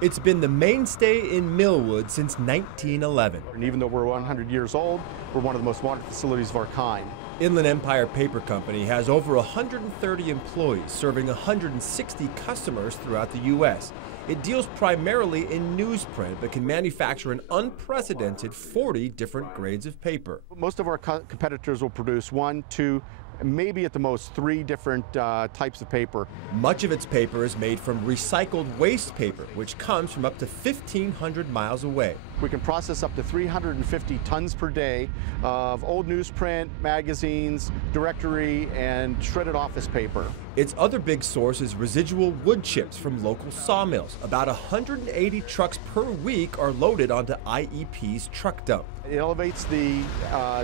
It's been the mainstay in Millwood since 1911. And even though we're 100 years old, we're one of the most modern facilities of our kind. Inland Empire Paper Company has over 130 employees serving 160 customers throughout the U.S. It deals primarily in newsprint but can manufacture an unprecedented 40 different grades of paper. Most of our competitors will produce 1, 2, maybe at the most 3 different types of paper. Much of its paper is made from recycled waste paper, which comes from up to 1,500 miles away. We can process up to 350 tons per day of old newsprint, magazines, directory, and shredded office paper. Its other big source is residual wood chips from local sawmills. About 180 trucks per week are loaded onto IEP's truck dump. It elevates the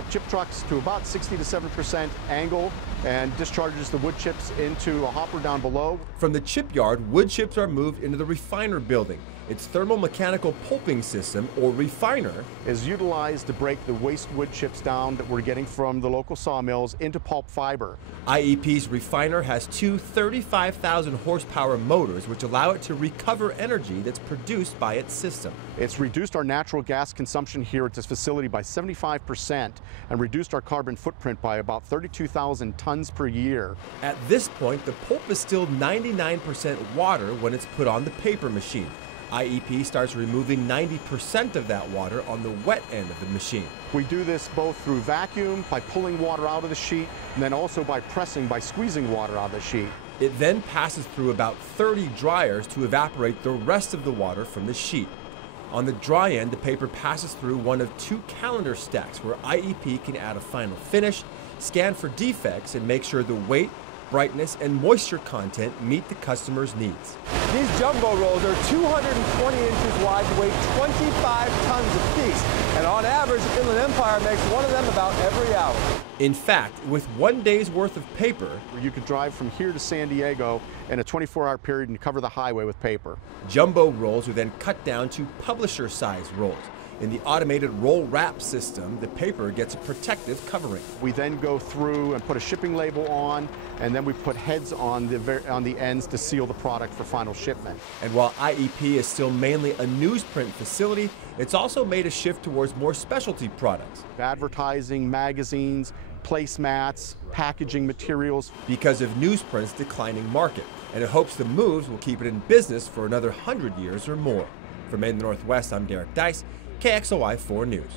chip trucks to about 60 to 7% angle and discharges the wood chips into a hopper down below. From the chip yard, wood chips are moved into the refiner building. Its thermomechanical pulping system, or refiner, is utilized to break the waste wood chips down that we're getting from the local sawmills into pulp fiber. IEP's refiner has 2 35,000 horsepower motors which allow it to recover energy that's produced by its system. It's reduced our natural gas consumption here at this facility by 75% and reduced our carbon footprint by about 32,000 tons per year. At this point, the pulp is still 99% water when it's put on the paper machine. IEP starts removing 90% of that water on the wet end of the machine. We do this both through vacuum, by pulling water out of the sheet, and then also by pressing, by squeezing water out of the sheet. It then passes through about 30 dryers to evaporate the rest of the water from the sheet. On the dry end, the paper passes through one of 2 calendar stacks where IEP can add a final finish, scan for defects, and make sure the weight, brightness, and moisture content meet the customer's needs. These jumbo rolls are 220 inches wide and weigh 25 tons apiece. And on average, Inland Empire makes one of them about every hour. In fact, with 1 day's worth of paper, you could drive from here to San Diego in a 24-hour period and cover the highway with paper. Jumbo rolls are then cut down to publisher-sized rolls. In the automated roll wrap system, the paper gets a protective covering. We then go through and put a shipping label on, and then we put heads on the ends to seal the product for final shipment. And while IEP is still mainly a newsprint facility, it's also made a shift towards more specialty products. Advertising, magazines, placemats, packaging materials. Because of newsprint's declining market, and it hopes the moves will keep it in business for another 100 years or more. From in the Northwest, I'm Derek Deis, KXLY 4 News.